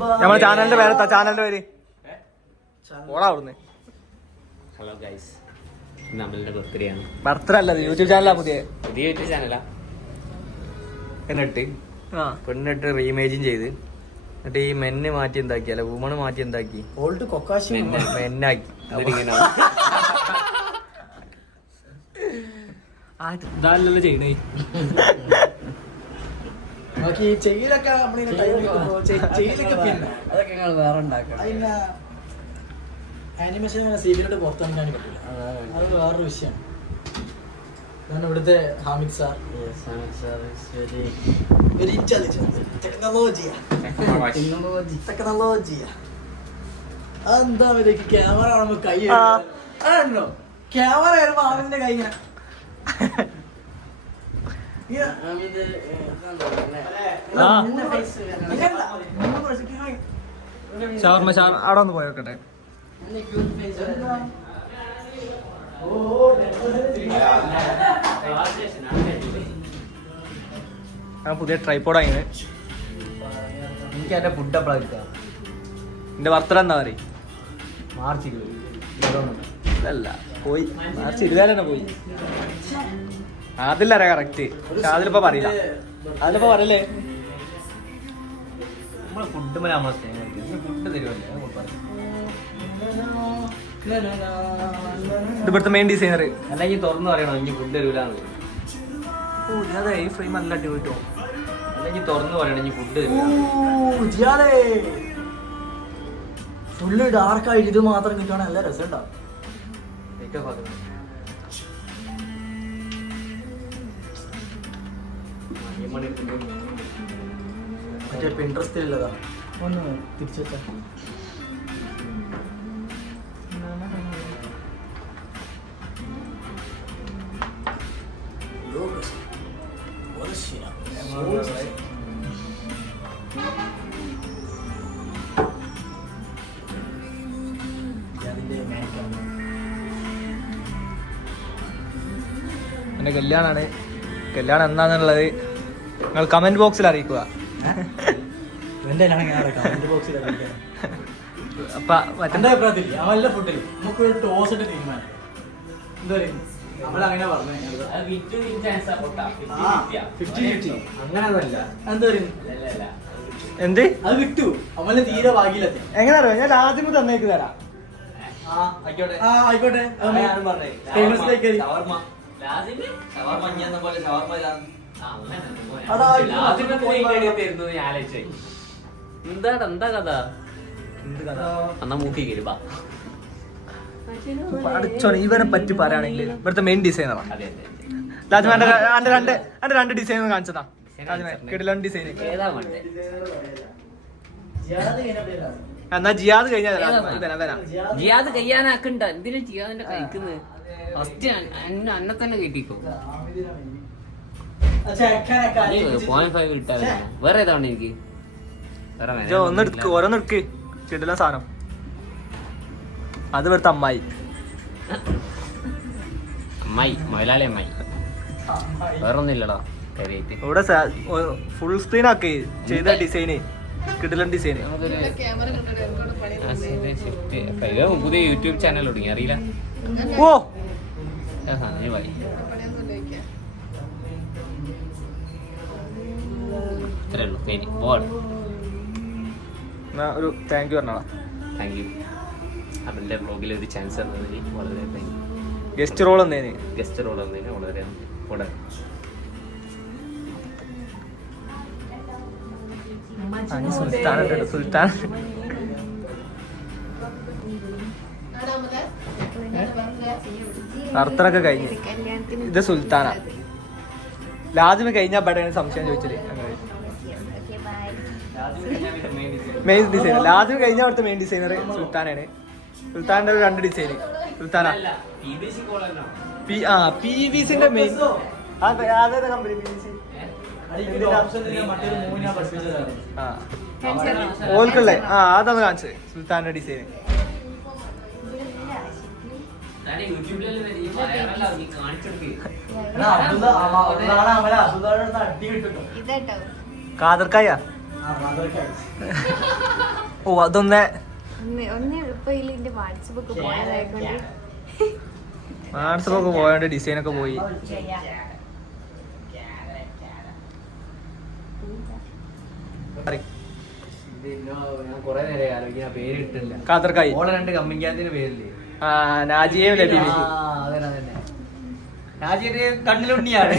നമ്മളെ ചാനലിന്റെ പേരെത്താ? ചാനലിന്റെ പേര് ഓടാ അവിടുന്ന്. ഹലോ ഗൈസ്, നമ്മളുടെ ബർത്ത്ഡേ ആണ്. ബർത്ത്ഡേ അല്ലത് യൂട്യൂബ് ചാനലാ. പുതിയ യൂട്യൂബ് ചാനലാ. എന്നിട്ട് പെണ്ണിട്ട് റീഇമേജിൻ ചെയ്ത് എന്നിട്ട് ഈ മെന്ന് മാറ്റി എന്താക്കി, അല്ല വുമണ് മാറ്റി എന്താക്കി, മെന്നാക്കി. ഇതാണല്ലോ ചെയ്യണേ. ചെയ്യലൊക്കെ അതൊക്കെ ഞങ്ങൾ വേറെ ഉണ്ടാക്കണം. ആനിമേഷൻ സീരിയലോട്ട് പുറത്തിറങ്ങാൻ പറ്റില്ല, അത് വേറൊരു വിഷയമാണ്. അതാണ് ഇവിടുത്തെ ഹാമിദ് സാർ. വെരി ഇന്റലിജന്റ് ടെക്നോളജിയാ. അതെന്താ അവർക്ക് ക്യാമറ കാണുമ്പോ കൈ ആണോ? ക്യാമറ വരുമ്പോ ഹാമിദിന്റെ കൈ ഇങ്ങനെ ഷവർമ്മ അവിടെ ഒന്ന് പോയോക്കട്ടെ. പുതിയ ട്രൈപോഡ് ആയി. എനിക്ക് എന്റെ ഫുഡ് എപ്പോഴാണ് കിട്ടുക? എന്റെ ബർത്ത്ഡേ എന്താ പറയും? മാർച്ച് 20 അല്ല പോയി, മാർച്ച് 20 തന്നെ പോയി. അതില്ല കറക്റ്റ്. അതിലിപ്പോ പറയില്ല, അതിലിപ്പോ പറയല്ലേ. നമ്മളെ ഫുഡ് നമ്മളെ ഫുഡ് തരുമല്ലേ? ഇവിടുത്തെ മെയിൻ ഡിസൈനർ അല്ലെങ്കിൽ തുറന്നു പറയണോ എനിക്ക് ഫുഡ് തരൂലെന്ന്? അതെ, ഈ ഫ്രെയിം നല്ല അടിപൊളിട്ടോ. അല്ലെങ്കിൽ തുറന്നു പറയണോ എനിക്ക് ഫുഡ് ഫുള്ള് ഡാർക്കായിട്ട് ഇത് മാത്രം കിട്ടുകയാണെങ്കിൽ നല്ല രസം ഉണ്ടാവും. മറ്റേ പിൻട്രസ്റ്റിലുള്ളതാ. ഒന്ന് തിരിച്ചു വെച്ചാ എന്റെ കല്യാണാണ്. കല്യാണം എന്താന്നുള്ളത് നിങ്ങൾ കമന്റ് ബോക്സിൽ അറിയിക്കുക. അപ്പൊ എന്റെ അഭിപ്രായത്തിൽ നല്ല ഫുഡിൽ നമുക്ക് ഒരു ടോസ് ഇട്ട് തീരുമാനം. എന്താ നമ്മളങ്ങനെ പറഞ്ഞു അങ്ങനെയല്ല. എന്താ എന്ത് അത് വിട്ടു നമ്മളെ തീരെ ഭാഗ്യയിലെത്തി. എങ്ങനെ അറിയാം? ഞാൻ ആദ്യം തന്നേക്ക് തരാം. ആയിക്കോട്ടെ. എന്താ കഥ? എന്നാ മൂക്കി കരുവാ. ഇവരെ പറ്റി പറയുകയാണെങ്കിൽ ഇവിടുത്തെ മെയിൻ ഡിസൈനറാണ് രാജ്മാന്റെ. രണ്ട് ഡിസൈൻ കാണിച്ചതാ. കിടിലൻ ഡിസൈൻ. എന്നാ ജിയാദ് കഴിഞ്ഞാൽ ജിയാദ് കയ്യാനാക്കണ്ട. എന്തിനാ ജിയാദിന്റെ കഴിക്കുന്നത്? ഫസ്റ്റ് അന്നെ തന്നെ കിട്ടിക്കോ. വേറെ ഏതാണ് എനിക്ക്? ഓരോന്നെടുക്ക്. കിടിലൻ സാധനം. അത് ഇവിടുത്തെ അമ്മായി മൊയലാളി അമ്മായി. വേറൊന്നും ഇല്ലടാ. ഇവിടെ ഫുൾ സ്ക്രീൻ ആക്കി ചെയ്ത ഡിസൈന്. കിടിലൻ ഡിസൈന്. പുതിയ യൂട്യൂബ് ചാനൽ തുടങ്ങി, അറിയില്ല? ഓ ഇത്രേ ഉള്ളൂ. ഒരു താങ്ക് യു പറഞ്ഞോളാം. Thank you. അവന്റെ വ്ളോഗിൽ ഒരു ചാൻസ് തന്നതിന് വളരെ താങ്ക് യു. ഗസ്റ്റ് റോൾ വന്നതിന് വളരെ സുൽത്താൻ ബർത്ത്ഡേ കഴിഞ്ഞ്. ഇത് സുൽത്താനാ. ലാജിമ് കഴിഞ്ഞാ ബടയാണ് സംശയം ചോദിച്ചത്. മെയിൻ ഡിസൈനർ ലാജിമ് കഴിഞ്ഞ അവിടുത്തെ മെയിൻ ഡിസൈനർ സുൽത്താനാണ്. സുൽത്താന്റെ രണ്ട് ഡിസൈന് സുൽത്താനാ. PVCന്റെ മെയിൻ അതേതാ കമ്പനി? PVC ഓൽക്കുള്ളേ. അതൊന്ന് കാണിച്ചത് സുൽത്താന്റെ ഡിസൈന്. കാതർക്കായ ഓ അതൊന്നേ വാട്സപ്പൊക്കെ പോയോണ്ട് ഡിസൈനൊക്കെ പോയി. കൊറേ നേരം ആലോചിക്കാൻ പേര് കിട്ടില്ല. കാതർക്കായി ഓളെ 2 കമ്മിക്കാത്തിന്റെ പേരില്ലേ? നാജിയെ ലബീബ്. അതന്നെ നാജിയുടെ കണ്ണിലുണ്ണിയാണ്.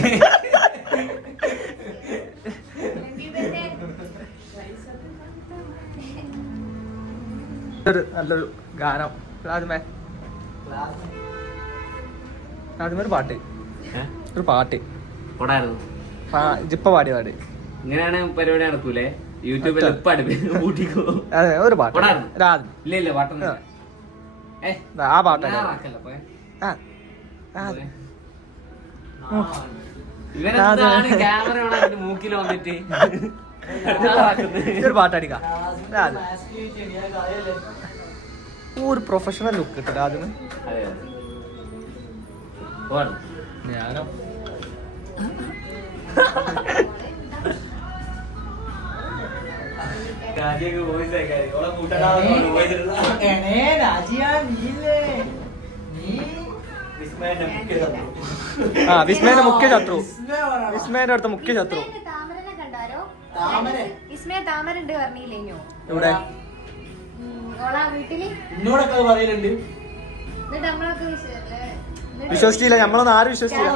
നല്ലൊരു ഗാനം ഒരു പാട്ട്, ഒരു പാട്ട് ജിപ്പ പാടിയ പാട്ട്. ഇങ്ങനെയാണ് പരിപാടി നടക്കൂലേ? യൂട്യൂബിൽ കൂട്ടിക്കോ. അതെ ഒരു പാട്ട്. ഇല്ല പാട്ടൊന്നും ആ പാട്ട്. ഇവരെന്താണ് ക്യാമറ മൂക്കിൽ വന്നിട്ട് ഒരു പാട്ടടിക്കാം. ഒരു പ്രൊഫഷണൽ ലുക്ക് കിട്ടും അതിന്. ഞാനോ വിസ്മയന്റെ മുഖ്യ ശത്രു, വിസ്മയന്റെ അടുത്ത മുഖ്യ ശത്രു. ഇവിടെ വിശ്വസിക്കില്ല, നമ്മളൊന്നും ആരും വിശ്വസിക്കില്ല.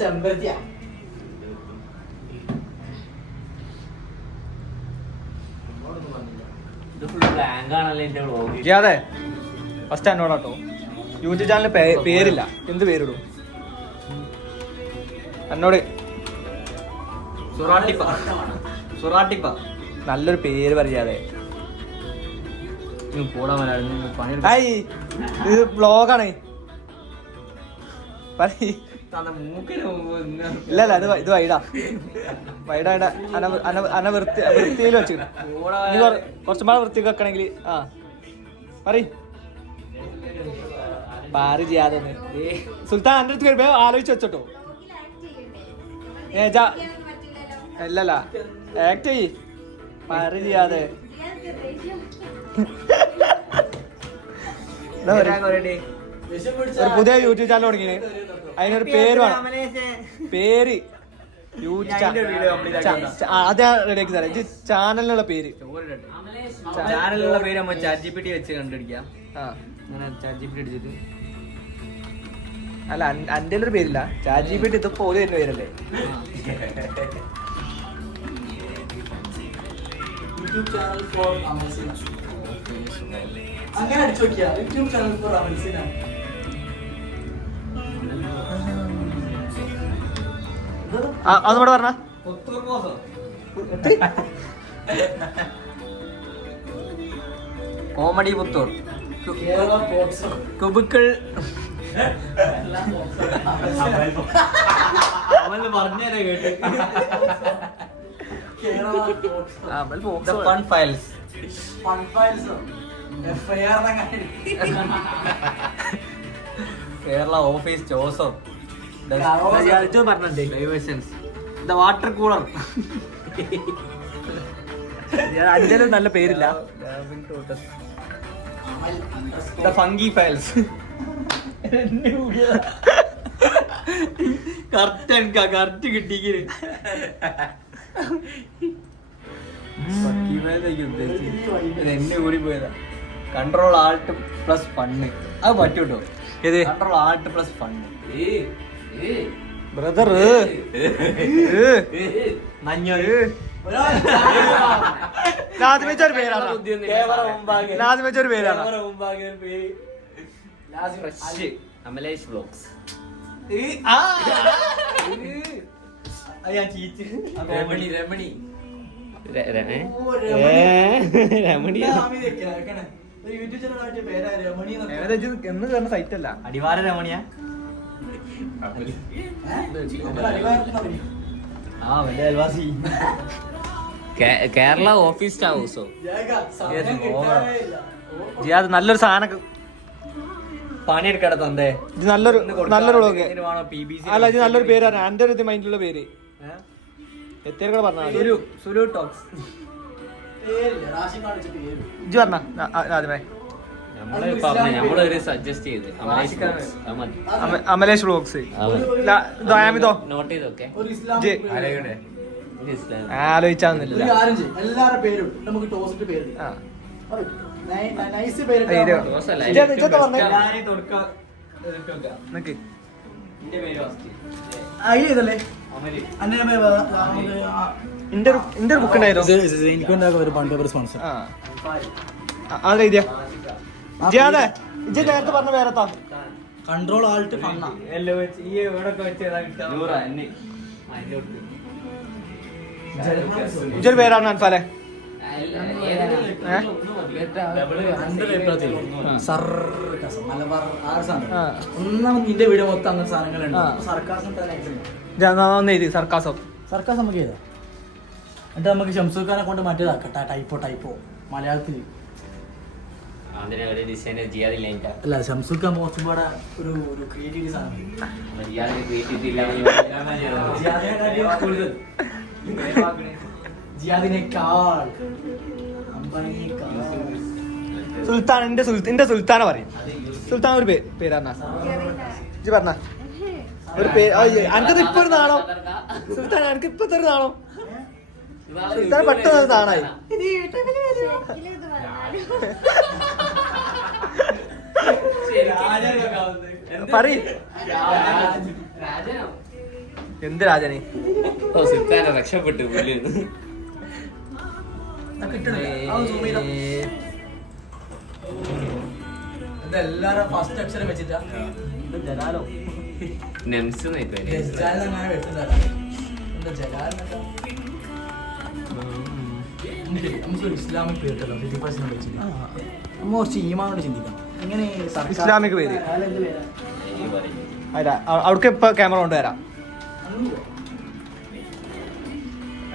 ചെമ്പരത്തിയാ അതെ. ഫസ്റ്റ് എന്നോടാട്ടോ. യൂട്യൂബ് ചാനലിന് പേരില്ല, എന്ത് പേരിടും എന്നോട്? സുറാട്ടിപ്പ നല്ലൊരു പേര് പറയാതെ. ഇത് ബ്ലോഗാണ്. ഇല്ല ഇത് വൈഡാ വൃത്തിയിൽ വെച്ചു. കുറച്ചും പാടെ വൃത്തി വെക്കണമെങ്കിൽ പാറ് ചെയ്യാതെ സുൽത്താൻ എൻ്റെ അടുത്ത് വരുമ്പോ ആലോചിച്ച് വെച്ചോട്ടോ. അല്ലല്ല ആക്ട് ചെയ്യ്, പാറ് ചെയ്യാതെ. ഒരു പുതിയ യൂട്യൂബ് ചാനൽ തുടങ്ങി, അതിനൊരു പേര് വേണം. പേര് അത് ഞാൻ റെഡിയാക്കി തരാം. ഇത് ചാനലിനുള്ള പേര്, ചാനലിലുള്ള പേര് നമ്മൾ ChatGPT വെച്ച് കണ്ടുപിടിക്കാം. അങ്ങനെ ChatGPT അടിച്ചിട്ട്. അല്ല എൻ്റെ ഒരു പേരില്ല, ChatGPT ഇതിപ്പോ ഓരോ തന്നെ പേരല്ലേ. അങ്ങനെ അടിച്ചു നോക്കിയാ യൂട്യൂബ് ചാനൽ ഫോർ അമൽസിന. അതുകൂടെ പറഞ്ഞ കോമഡി പുത്തൂർ കുബുക്കൾ പറഞ്ഞേരെ കേട്ട്. Fun files Kerala office Joseph diversions the water cooler. അഞ്ചലും നല്ല പേരില്ല. The funky files. കറക്റ്റ് കിട്ടിക്ക്. എന്നെ കൂടി പോയതാ. Control alt plus fun. അത് പറ്റൂട്ടോ. Control alt plus fun. Brother നാദിമേച്ചൊരു പേരാണ്. നാദിമേച്ചൊരു പേരാണ്. അമലേഷ് വ്ലോഗ്സ്. രമണി രമണിയാ എന്ന് പറഞ്ഞ സൈറ്റ് അല്ല, അടിവാര രമണിയാ. ആ വലിയ അയൽവാസി. കേരള ഓഫീസ് ഹൗസോ? ജിയാദ് നല്ലൊരു സാധനം പണിയെടുക്കട തന്തേ. ഇത് നല്ലൊരു വ്ളോഗ് PBC അല്ല, ഇത് നല്ലൊരു പേരാണ്. എന്റെ ഒരു മൈൻഡിലുള്ള പേര് എത്തിയൊക്കെ പറഞ്ഞാൽ സുലു ടോക്സ്. ഇജ്ജ് പറഞ്ഞ ആദ്യമേ നമ്മളൊരു സജസ്റ്റ് ചെയ്ത് അമലേഷ് വ്ളോഗ്സ് ദയാമിതോ നോട്ട് ചെയ്തൊക്കെ ആലോചിച്ചാന്നില്ല. എല്ലാരുടെ പേരും നമുക്ക് ടോസിന്റെ പേര് നൈസ് പേര് അതിലേതല്ലേ എന്റെ ഒരു ബുക്ക് ഉണ്ടായിരുന്നു. എനിക്കുണ്ടാകും ഒരു പണ്ട് സ്പോൺസർ. അതെഴുതിയ ജിയാദേ, ഇജ്ജ് നേരത്തെ പറഞ്ഞ പേരെത്താ കൺട്രോൾ ആൾട്ട് ഫണ്ണ ഇജ്ജൊരു പേരാണ് അൻഫാലെ. ഒന്നാമത് നിന്റെ വീഡിയോ മൊത്തം അങ്ങനെ സാധനങ്ങളുണ്ട്. സർക്കാസം എഴുതി സർക്കാസം. സർക്കാസം നമുക്ക് ചെയ്താ എന്നിട്ട് നമുക്ക് ഷംസൂഖാനെ കൊണ്ട് മറ്റേതാക്കട്ടെ. ടൈപ്പോ മലയാളത്തിൽ അല്ല, ഷംസൂഖാൻ കുറച്ചും പാടെ ഒരു ക്രിയേറ്റിവിറ്റി സാധനം. ജിയാദിനേക്കാൾ സുൽത്താൻ. എന്റെ സുൽത്താനെ പറയും. സുൽത്താൻ ഒരു പേരാണ് ഇജ്ജ് പറഞ്ഞ ഒരു പേര്. എനിക്കത് ഇപ്പൊ ഒരു നാണോ സുൽത്താൻ, എനിക്ക് ഇപ്പത്തെ ഒരു നാണോ സുൽത്താൻ പെട്ടെന്ന് ഒരു നാണായി. പറയ് എന്ത് രാജനെ രക്ഷപ്പെട്ടു. ഇതെല്ലാരും ഫസ്റ്റ് അക്ഷരം വെച്ചിട്ടാ ജലാലോ നെംസ് നമുക്കൊരു ഇസ്ലാമിക് പേരിട്ടല്ലോ. 50% വെച്ചിട്ട് നമ്മ കുറച്ച് ഈമാനോട് ചിന്തിക്കണം. ഇങ്ങനെ ഇസ്ലാമിക് പേര് അവിടേക്ക് ഇപ്പൊ ക്യാമറ കൊണ്ടുവരാം.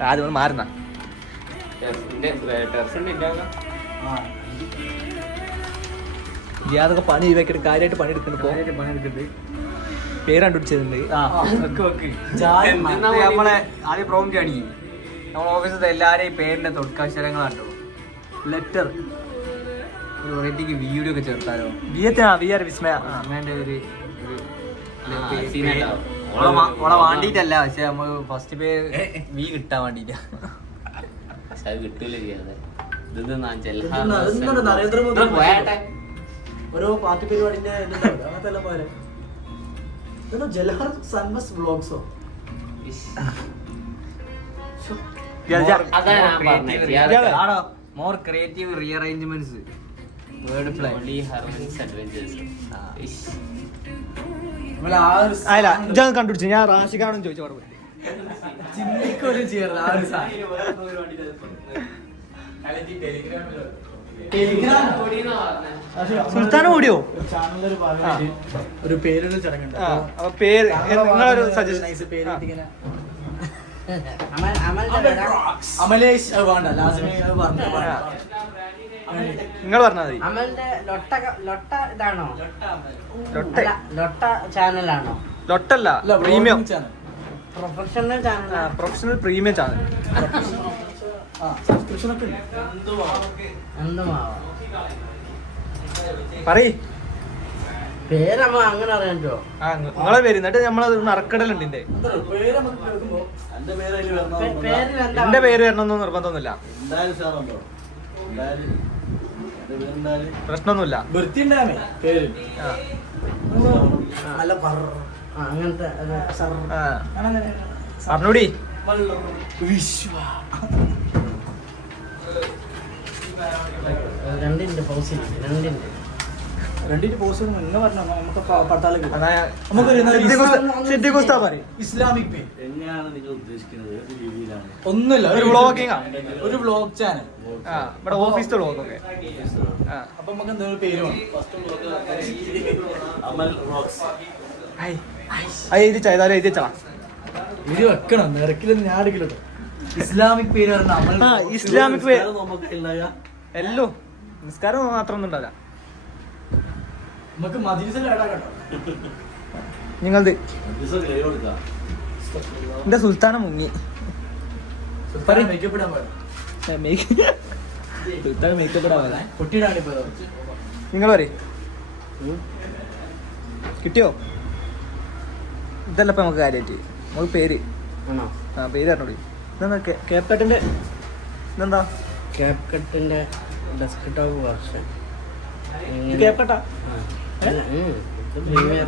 ആദ്യം മാറുന്ന ജിയാദൊക്കെ പണി ഒഴിവാക്കിയിട്ട് കാര്യമായിട്ട് പണിയെടുക്കുന്നുണ്ട്. പേര് കണ്ടുപിടിച്ചിട്ടുണ്ട്. നമ്മളെ ആദ്യം പ്രോംപ്റ്റ് അടിക്കും. നമ്മളെ ഓഫീസിലത്തെ എല്ലാരെയും പേരിന്റെ തൊടുക്കാക്ഷരങ്ങളാട്ടോ. ലെറ്റർ ഒരു വെറൈറ്റിക്ക് വീഡിയോ ഒക്കെ ചേർത്താലോ. വിആർ വിസ്മയ അമ്മേന്റെ ഒരു ഓളെ വാണ്ടിട്ടല്ല, പക്ഷെ നമ്മള് ഫസ്റ്റ് പേര് വി കിട്ടാൻ വേണ്ടിട്ടാ. കിട്ടൂല നരേന്ദ്രമോദി ഓരോ പാർട്ടി പരിപാടിന്റെ അങ്ങനത്തെ എല്ലാം പോലെ ജലഹർ സൺമസ് വ്ളോഗ്സോ. മോർ ക്രിയേറ്റീവ് റീഅറേഞ്ച്മെന്റ്സ് വേർഡ് പ്ലേ അല്ല ഇജ് കണ്ടുപിടിച്ചു. ഞാൻ റാഷിക്കാണെന്ന് ചോദിച്ചു പറഞ്ഞു. ചിന്തിക്കൊരു ചേർന്ന് ആ ഒരു സുൽത്താൻ ഓടിയോ ചാനലൊരു ഒരു പേരൊരു ചടങ്ങുണ്ട്. അപ്പൊ പേര് നിങ്ങളൊരു സജഷൻ. അമലേഷ് വേണ്ട, ലാസ്റ്റ് നിങ്ങൾ പറഞ്ഞാൽ മതി. അമലിന്റെ ലൊട്ട ഇതാണോ? ലൊട്ട ലൊട്ട ചാനലാണോ? ലൊട്ടല്ല, premium channel, professional channel, professional premium channel. Subscription ഒക്കെ എന്തുമാവാം. പറയ് പേരമ്മ അങ്ങനെ അറിയാൻറ്റോ? നിങ്ങളെ പേര് എന്നിട്ട് നമ്മളത് നറുക്കിടലുണ്ട്. എന്റെ പേര് നമുക്ക് കേൾക്കുമ്പോ എന്റെ പേര് അതിൽ വരണം. പേരിലെന്താ? എന്റെ പേര് വരണമെന്ന് നിർബന്ധമൊന്നുമില്ല. എന്തായാലും സാറുണ്ടോ, എന്തായാലും പ്രശ്നമൊന്നുമില്ല. വൃത്തി ഉണ്ടാമേ പേര്. നല്ല അങ്ങനത്തെ പറഞ്ഞൂടി. രണ്ടിന്റെ പൗസിൽ രണ്ടിന്റെ രണ്ടിന്റെ പോസ്റ്റ് മുന്നേ പറഞ്ഞു നമുക്ക് പട്ടാളക്ക് അതാ നമുക്കൊരു സിദ്ദിഖ് ഉസ്താദ് പറയും ഇസ്ലാമിക് പേ എങ്ങനെയാണ് നിങ്ങൾ ഉദ്ദേശിക്കുന്നത്? ഏത് രീതിയിലാണ്? ഒന്നുമില്ല ഒരു വ്ളോഗിങ് ഒരു വ്ളോഗ് ചാനൽ. ഇവിടെ ഓഫീസിലെ വ്ളോഗൊക്കെ. അപ്പൊ നമുക്ക് എന്തെങ്കിലും പേര് വേണം. അമൽ റോക്സ്. എഴുതി ചെയ്താലും എഴുതി വെച്ചാ ഇത് വെക്കണം, നിരക്കിലും ഞാടിക്കല്ലോ. ഇസ്ലാമിക് പേര് പറഞ്ഞ ഇസ്ലാമിക് പേ നമുക്ക് ഇല്ലായ എല്ലോ നിസ്കാരം മാത്രം ഒന്നും ഉണ്ടാവില്ല. നമുക്ക് മദ്രസയിൽ ഇടാകട്ടോ. നിങ്ങളത് കൈ കൊടുക്കാം. എന്റെ സുൽത്താന മുങ്ങി. മേക്കപ്പ് ഇടാൻ പാടില്ല. സുൽത്താൻ മേക്കപ്പ് ഇടാൻ പൊട്ടിയിടാണ് ഇപ്പൊ. നിങ്ങൾ പറയും കിട്ടിയോ? ഇതല്ല ഇപ്പൊ നമുക്ക് കാര്യമായിട്ട് നമുക്ക് പേര് ആണോ? പേര് പറഞ്ഞോളൂ. ഇതെന്താ കേപ്പ് കട്ടിന്റെ ഇതെന്താ? ക്യാപ് കട്ടിന്റെ ഡെസ്ക്ടോപ്പ് വെർഷൻ. കേപ്പ് കട്ടാ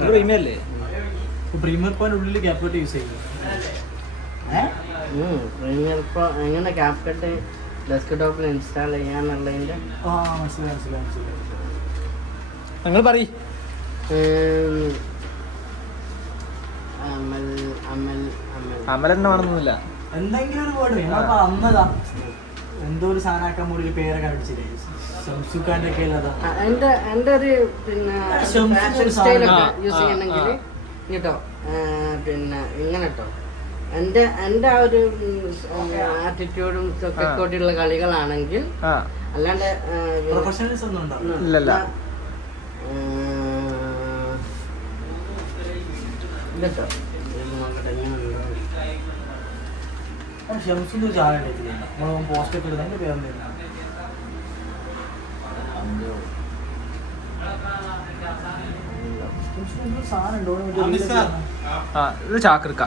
പ്രീമിയല്ലേ? പ്രീമിയർ പോയിന്റ് ഉള്ളിൽ ക്യാപ് കട്ട് യൂസ് ചെയ്യും. പ്രീമിയർ പ്രോ എങ്ങനെ ക്യാപ് കട്ട് ഡെസ്ക്ടോപ്പിൽ ഇൻസ്റ്റാൾ ചെയ്യാന്നുള്ളതിന്റെ മനസ്സിലായി. നിങ്ങൾ പറയ്. അമൽ അമൽ അമൽ അമലെന്നെ വേണമെന്നൊന്നുമില്ല. എന്തെങ്കിലും ഒരു വേർഡ് ഞങ്ങളപ്പോ അന്നതാ എന്തോ ഒരു സാധനമാക്കാൻ വേണ്ടി ഒരു പേരൊക്കെ അടിച്ചില്ലേ, ഷംസുഖാന്റെ ഒക്കെ അതാ. എന്റെ ഒരു പിന്നെ ഷംസുഖ് ഫാഷൻ ഒരു സ്റ്റൈലൊക്കെ സാധനം. യൂസ് ചെയ്യണമെങ്കിൽ കേട്ടോ പിന്നെ ഇങ്ങനെ കേട്ടോ എന്റെ ആ ഒരു ആറ്റിറ്റ്യൂഡും ഒക്കെ കൂട്ടിയുള്ള കളികളാണെങ്കിൽ അല്ലാണ്ട് പ്രൊഫഷണൽസ് ഒന്നും ഉണ്ടാവും. ഇല്ലല്ല. കേട്ടോ നോക്കട്ടെ എങ്ങനെയുണ്ടോ. ഷംസുന്റെ ഒരു ചായ ഉണ്ടായിട്ടില്ല, നമ്മൾ പോസ്റ്റ് ഒക്കെ ഇടുന്ന പേരെന്താ? ഇത് ചാക്കിർക്ക.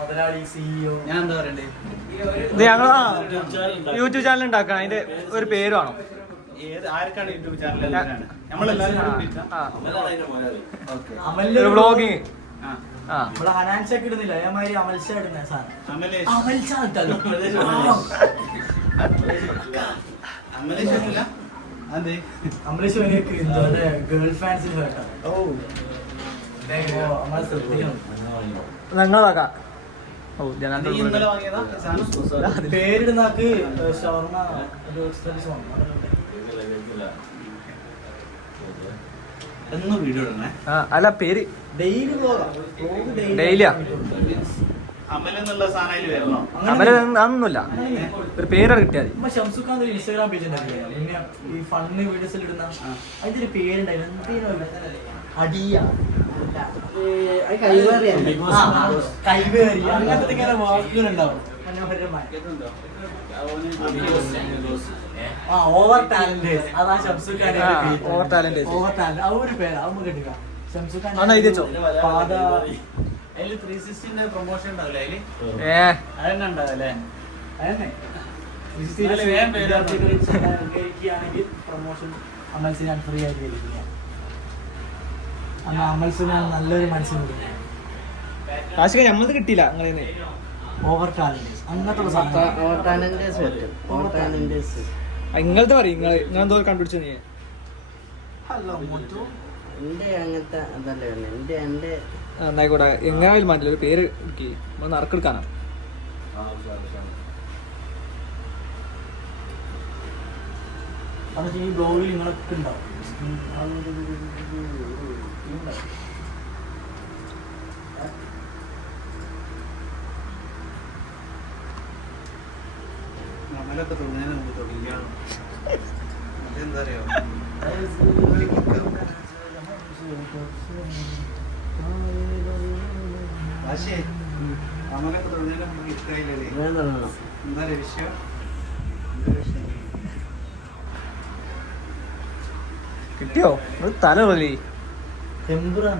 മുതലാളി CEO. ഞാൻ എന്താ പറയണ്ടേ? ഇത് ഞങ്ങൾ യൂട്യൂബ് ചാനൽ ഉണ്ടാക്കണം. അതിന്റെ ഒരു പേര് വേണം. ആർക്കാണ് യൂട്യൂബ് ചാനൽ? നമ്മളെല്ലാവരും ഒരു വ്ളോഗിങ്. നമ്മള് ഹനാൻഷൊക്കെ ഇടുന്നില്ല, അതേമാതിരി അമൽഷ ഇടുന്ന സാധനം. അമലേഷ് ഗേൾ ഫാൻസിന് കേട്ടോ. നമ്മളെ ശ്രദ്ധിക്കണം. ഞങ്ങളാക്കാം. പേരിടുന്ന ആൾക്ക് ഷവർമ ഒരു എക്സ്പെൻസ് എന്ന് വീഡിയോ ഇടണേ. അല്ല പേര് ഡെയിലി ഡെയിലിയാ. അമൽ എന്നുള്ള സാധനം വരണോ? അമല് അതൊന്നുമില്ല, ഒരു പേരാണ് കിട്ടിയാൽ മതി. ഷംസുഖാൻ ഒരു ഇൻസ്റ്റാഗ്രാം പേജ് ഉണ്ടാക്കില്ല, പിന്നെ ഈ ഫണ്ണ് വീഡിയോസിൽ ഇടുന്ന അതിന്റെ ഒരു പേരുണ്ടായിരുന്നു. അടിയ കൈവേറി അങ്ങനത്തെ ഇങ്ങനെ വാക്കുകളുണ്ടാവും മനോഹരമായ. ഓവർ ടാലന്റേഴ്സ്, അതാ Shamsukhan. Over talent. Over talent ആ ഒരു പേര് അതൊന്നും കേട്ടില്ല. ഷംസുഖാൻ അതെന്നാ എഴുതി വെച്ചോ? പാത അതില് 360 പ്രൊമോഷൻ ഉണ്ടാവില്ലേ? അതില് ഏ അതന്നെ ഉണ്ടാവല്ലേ? അതന്നെ ണെങ്കിൽ പ്രൊമോഷൻ അമൽസിന് ഞാൻ ഫ്രീ ആയിട്ട് കഴിക്കില്ല. അന്ന് അമൽസിന് നല്ലൊരു മനസ്സിനുണ്ട്. കാശ് നമ്മളത് കിട്ടിയില്ല. അങ്ങനെ ഓവർ ടാലന്റേഴ്സ് അങ്ങനത്തെ സാധനം. ഇങ്ങനത്തെ പറയും. നിങ്ങളെന്തോ കണ്ടുപിടിച്ചു നീ? എന്റെ അങ്ങനത്തെ അതല്ലേ എന്റെ എന്നായിക്കോട്ടെ. എങ്ങനെയായാലും മാറ്റില്ല, ഒരു പേര് നമ്മൾ നറുക്കെടുക്കാനാ. അതൊക്കെ ഈ ബ്ലോഗിൽ നിങ്ങളൊക്കെ ഉണ്ടാവും. അമലൊക്കെ തുടങ്ങാൻ നമുക്ക് തുടങ്ങിയാണ്. അതെന്താ അറിയോ? പക്ഷേ അമലൊക്കെ തുടങ്ങാൻ നമുക്ക് ഇഷ്ടമായില്ലേ? എന്താ വിഷയം? കിട്ടിയോ? ഒരു തല പോലെ എംപുരാൻ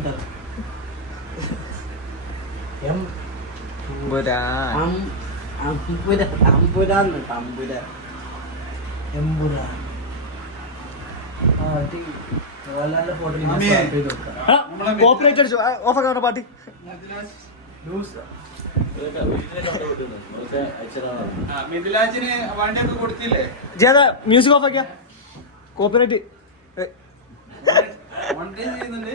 കോപ്പറേറ്റ് അടിച്ചു. ഓഫാക്കാൻ പാട്ടി. മിഥിലാജിന് വണ്ടിയൊക്കെ കൊടുത്തില്ലേ? ജേതാ മ്യൂസിക് ഓഫാക്കിയ കോപ്പറേറ്റ് മോണിറ്റൈസ് ചെയ്യുന്നുണ്ട്.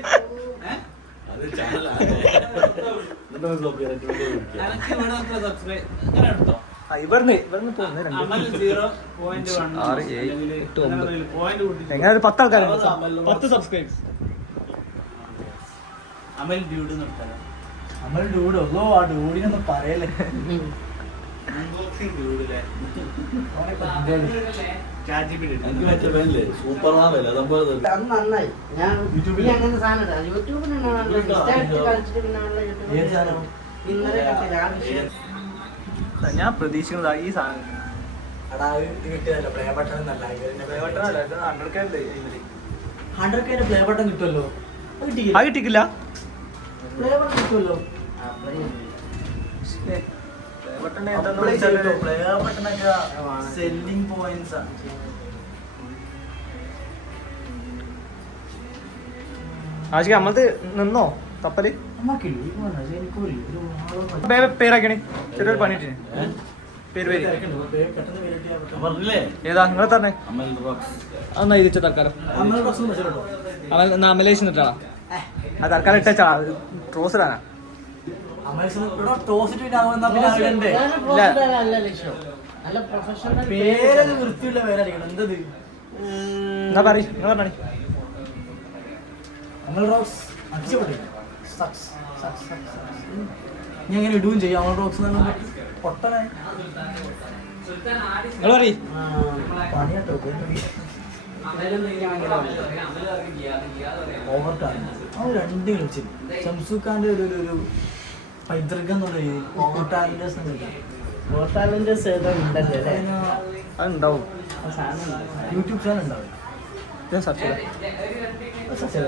എനിക്ക് ഇവിടെ നമുക്ക് സബ്സ്ക്രൈബ് ഇങ്ങനെ എടുത്തോ. ഇവിടുന്ന് പോകുന്നത് അമൽ 0.1 6, 7, 8, 9. പോയിന്റ് കൂട്ടി. എങ്ങനെ ഒരു 10 ആൾക്കാർ 10 സബ്സ്ക്രൈബേഴ്സ്. അമൽ ഡ്യൂഡ് നിർത്തണം. നമ്മൾ ഡൂഡോ ആ ഡൂഡിനൊന്നും പറയല്ലേ. അൺബോക്സിംഗ് ഡ്യൂഡിലെ അത് നന്നായി. ഞാൻ യൂട്യൂബിൽ അങ്ങനെ സാധനം ഇടാം. യൂട്യൂബിൽ കളിച്ചിട്ട് പിന്നെ ഏത് സാധനം? ഇന്നലെ രാവിലെ ഞാൻ പ്രതീക്ഷിക്കുന്നത് ഈ സാധനം എടാ ഇത് കിട്ടിയതല്ല പ്ലേ ബട്ടൺ എന്നല്ല. പ്ലേ ബട്ടൺ അല്ല, ഇത് 100K ഉണ്ട് ഇതില്. 100K പ്ലേ ബട്ടൺ കിട്ടുമല്ലോ. അത് കിട്ടിയില്ല. അത് കിട്ടിക്കില്ല. പ്ലേ ബട്ടൺ കിട്ടുമല്ലോ. പ്ലേ ബട്ടണൊക്കെ സെല്ലിംഗ് പോയിന്റ്സ് ആണ്. ആശിക നമ്മളത് നിന്നോ തപ്പല് നമുക്കില്ല ഈ പോണ ശരിക്കൂല്ല ഒരു ആളെ പേരാക്കണേ ചെറിയൊരു പണിയിട്ടിന് പേര് പേര് പെട്ടെന്ന് പേരിട്ടിയാ ഏതാ നിങ്ങൾ തന്നെ അമൽ റോക്സ്. അതൊന്നാ ഇതിച്ച തൽക്കാലം അമ്മ പ്രശ്നം വെച്ചിട്ടോ. അമലേശ് നിട്ടാ ആ തൽക്കാലം ഇട്ടാ ട്രോസ് ഇടാനാ. ടോസിറ്റ് പിന്നെ അതെന്നാ പിന്നെ അറിയണ്ടേ. നല്ല ലക്ഷ്യം. നല്ല പ്രൊഫഷണൽ പേരൊക്കെ വൃത്തിയുള്ള പേരായിരിക്കണം. എന്തത് എന്നാ പറയും നിങ്ങൾ പറഞ്ഞാണി. അമൽ റോക്സ് അടിച്ചുപൊളി. Sucks sucks sucks. ഞാൻ എങ്ങനെ ഇടുകയും ചെയ്യും അമൽ റോക്സ് പൊട്ടനെ നിങ്ങൾ പറയും. പണിയാട്ടോ ഓവർട്ടാണ്. അവൻ രണ്ട് കളിച്ചില്ല. ഷംസുഖാന്റെ ഒരു പൈതൃകം എന്നുള്ള ഓവർ ടാലന്റേഴ്സ് ഉണ്ടല്ലേ അല്ലേ? അതുണ്ടാവും. യൂട്യൂബ് ചാനൽ ഉണ്ടാവും. ഞാൻ സെർച്ച് ചെയ്യാം.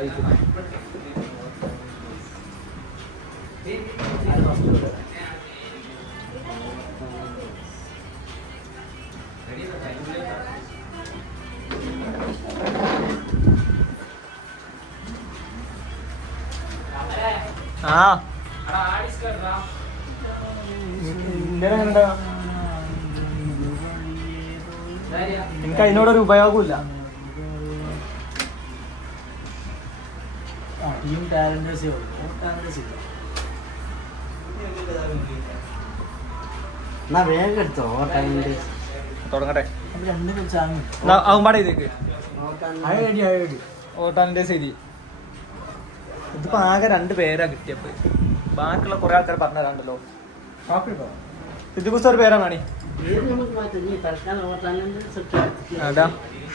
ആ എനിക്ക് അതിനോടൊരു ഉപയോഗമില്ല. ടീം ടാലന്റേഴ്സേ ഉള്ളൂ. ടാലന്റേഴ്സ് ഇല്ല. എന്നാ വേഗം എടുത്തോ. ഓവർടൈമിന്റെ തുടങ്ങട്ടെ. അപ്പൊ രണ്ട് ചാനൽ ആകുമ്പാടെ ചെയ്തേക്ക് ഐഡി ഓട്ടാൻ്റെ ശരി. ഇതിപ്പോ ആകെ 2 പേരാ കിട്ടിയപ്പോ. ബാക്കിയുള്ള കുറെ ആൾക്കാർ പറഞ്ഞു തരാണ്ടല്ലോ. ഇത് കുറിച്ച് ഒരു പേരാ നാണി. പേര് നമുക്ക് മാറ്റാം. നീ തൽക്കാലം ഓവർടൈമിന്റെ സെറ്റ് അതാ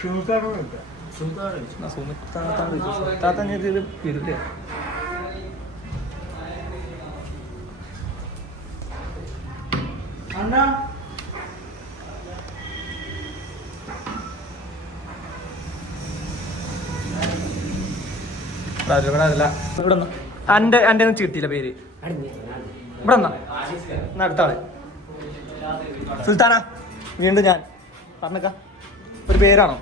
സുമിത്താനോട് അണ്ണാ അന്റെ ഒന്നും കിട്ടിയില്ല പേര്. ഇവിടെ എന്നാ അടുത്ത ആള് സുൽത്താന. വീണ്ടും ഞാൻ പറഞ്ഞേക്ക ഒരു പേരാണോ?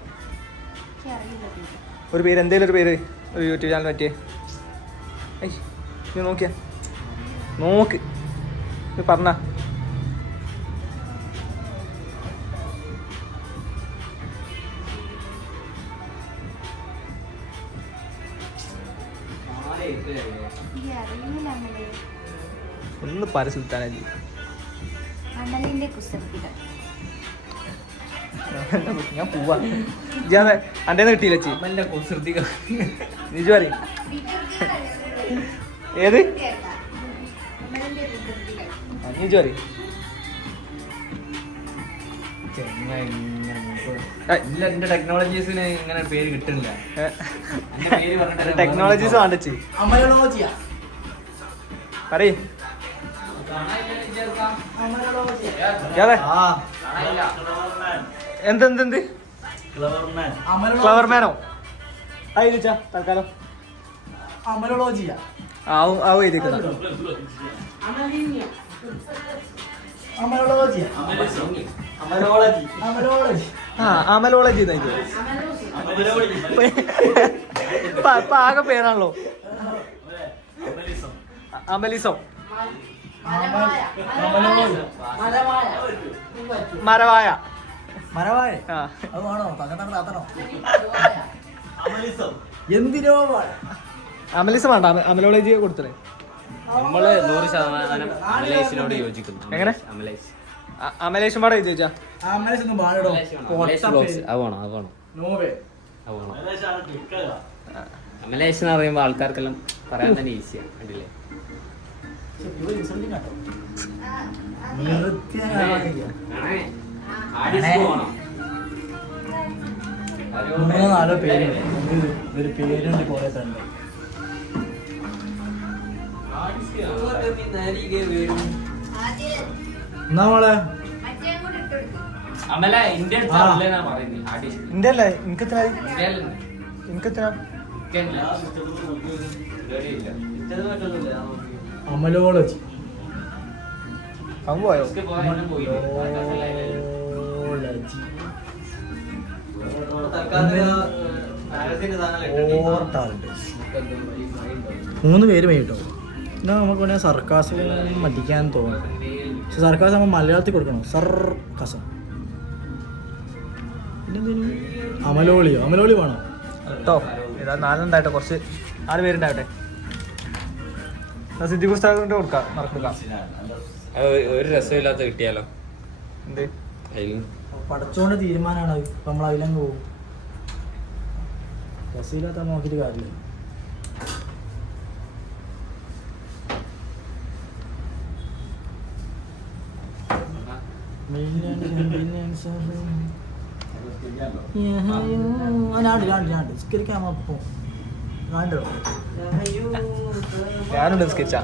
ഒരു പേര് എന്തേലും ഒരു പേര് ഒരു യൂട്യൂബ് ചാനൽ പറ്റിയേ. നീ നോക്കിയാ നോക്ക് നീ പറഞ്ഞ. ഒന്ന് പറ സുൽത്താനജി. അമലിന്റെ കുസൃതികൾ. ഞാൻ പോവാ. അന്റെ കിട്ടിയില്ല ചി അമലിന്റെ കുസൃതികൾ. നിജു പറയും ഏത് അമലിന്റെ കുസൃതികൾ. നിജു പറയും. ഇല്ല, എന്റെ ടെക്നോളജീസിന് ഇങ്ങനെ പേര് കിട്ടുന്നില്ല. എന്റെ പേര് പറഞ്ഞിട്ട് ടെക്നോളജീസ് വേണ്ടച്ചി അമലോജിയാ പറയ്. എന്തെന്ത് ഫ്ലവർ മാനോ ആയിച്ചാ തൽക്കാലം അമലോജിയാ ആവും എഴുതിക്കുന്ന അമലോജിയാ അമലോളജി അമലോളജി ആ അമലോളജി എന്നായിട്ട് ഇപ്പൊ ആകെ പേരാണല്ലോ. അമലിസം മരവായ മരവായ ആ അത് വേണോ തങ്ങ താത്തണോ എന്തിനോ അമലിസ് വേണ്ട, അമലോളജി കൊടുത്തേ. നമ്മള് 100% അമലേഷിനോട് യോജിക്കുന്നു. എങ്ങനെ? അമലേഷ് അമലേഷും പാടെ ചോദിച്ചാ അമലേഷ് ഒന്നും പാടോ അമലേഷ് വ്ലോഗ്സ് അത് വേണം, അത് വേണം, നോവേ അത് വേണം. അമലേഷ് എന്ന് പറയുമ്പോ ആൾക്കാർക്കെല്ലാം പറയാൻ തന്നെ ഈസിയാണ്, കണ്ടില്ലേ? മൂന്നോ നാലോ പേരുണ്ട്, ഒരു പേരുണ്ട് കുറെ തന്നെ. എന്നാ മോളെ അമല ഇന്ത്യ പറയുന്നത് എന്റെ അല്ലേ എനിക്കെത്ര അമലോളജി അവൻ പോയോ? മൂന്ന് പേര് കേട്ടോ. എന്നാ നമുക്ക് വേണമെങ്കിൽ സർക്കാസം മടിക്കാൻ തോന്നും. പക്ഷെ സർക്കാസം നമ്മൾ മലയാളത്തിൽ കൊടുക്കണം, സർക്കാസം. പിന്നെന്തേലും അമലോളിയോ? അമലോളി വേണോ കേട്ടോ? ഏതാ 4 ഉണ്ടാവട്ടെ, കുറച്ച് 4 പേരുണ്ടാവട്ടെ. സിദ്ധി പുസ്തകത്തിന്റെ കൊടുക്കാം, നടക്കാം. ഒരു രസമില്ലാത്ത കിട്ടിയാലോ? എന്ത് പഠിച്ചോണ്ട് തീരുമാനമാണ് അത്. ഇപ്പം നമ്മൾ അതിലങ്ങ് പോകും. രസമില്ലാത്ത നോക്കിയിട്ട് കാര്യമില്ല. ഞാനുണ്ട് സ്കെച്ചാ.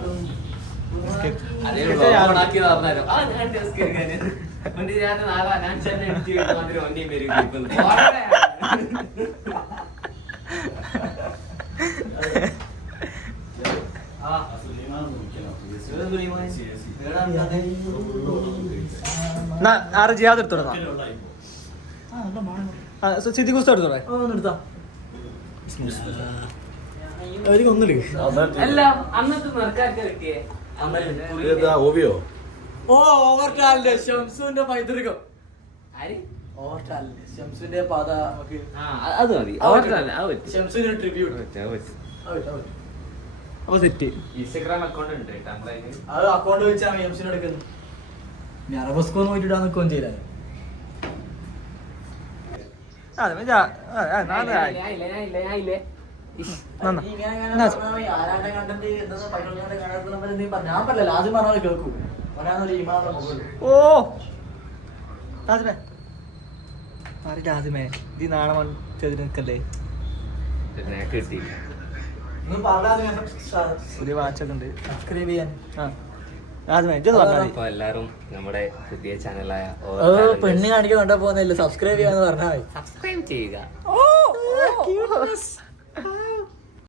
ആറ് ജിയാദ് എടുത്തോടാ. സിദ്ധി പുസ്തകം എടുത്തോളെ. ഒന്നില്ലേ അല്ല അന്നത്തെ നിറക്കാർക്ക് കിട്ടിയേ ഓ ഓവർ ടാലന്റ് ഷംസുന്റെ പൈതൃകം. ആര്? ഓവർ ടാലന്റ് ഷംസുന്റെ പാത നമുക്ക് അത് മതി. ഷംസുന്റെ ട്രിബ്യൂട്ട് അപ്പൊ സെറ്റ്. ഇൻസ്റ്റാഗ്രാം അക്കൗണ്ട് ഉണ്ട് കേട്ടോ നമ്മളെ. അത് അക്കൗണ്ട് വെച്ചാണ് ഷംസിന് എടുക്കുന്നത്. ഞാൻ അറബസ്കോ നോക്കിട്ടാ നിൽക്കുകയും ചെയ്യില്ല. ഞാൻ പറയല്ല, ആദ്യം പറഞ്ഞാൽ കേൾക്കൂ. പറയാന്നൊരു ഈമാനുള്ള മുകളിൽ. ഓ ആദ്യമേ ആരുടെ ആദ്യമേ ഇത് നാളെ ചെയ്തിട്ട് നിൽക്കല്ലേ? കിട്ടിയില്ല. ഒന്നും പറഞ്ഞാൽ പുതിയ വാച്ചൊക്കെ ഉണ്ട്. സബ്സ്ക്രൈബ് ചെയ്യാൻ. ആദ്യമേ ഇതൊന്ന് പറഞ്ഞാൽ മതി. അപ്പൊ എല്ലാരും നമ്മുടെ പുതിയ ചാനലായ പെണ്ണ് കാണിക്കാൻ വേണ്ട പോകുന്നില്ല, സബ്സ്ക്രൈബ് ചെയ്യാന്ന് പറഞ്ഞാൽ സബ്സ്ക്രൈബ് ചെയ്യുക. ഓ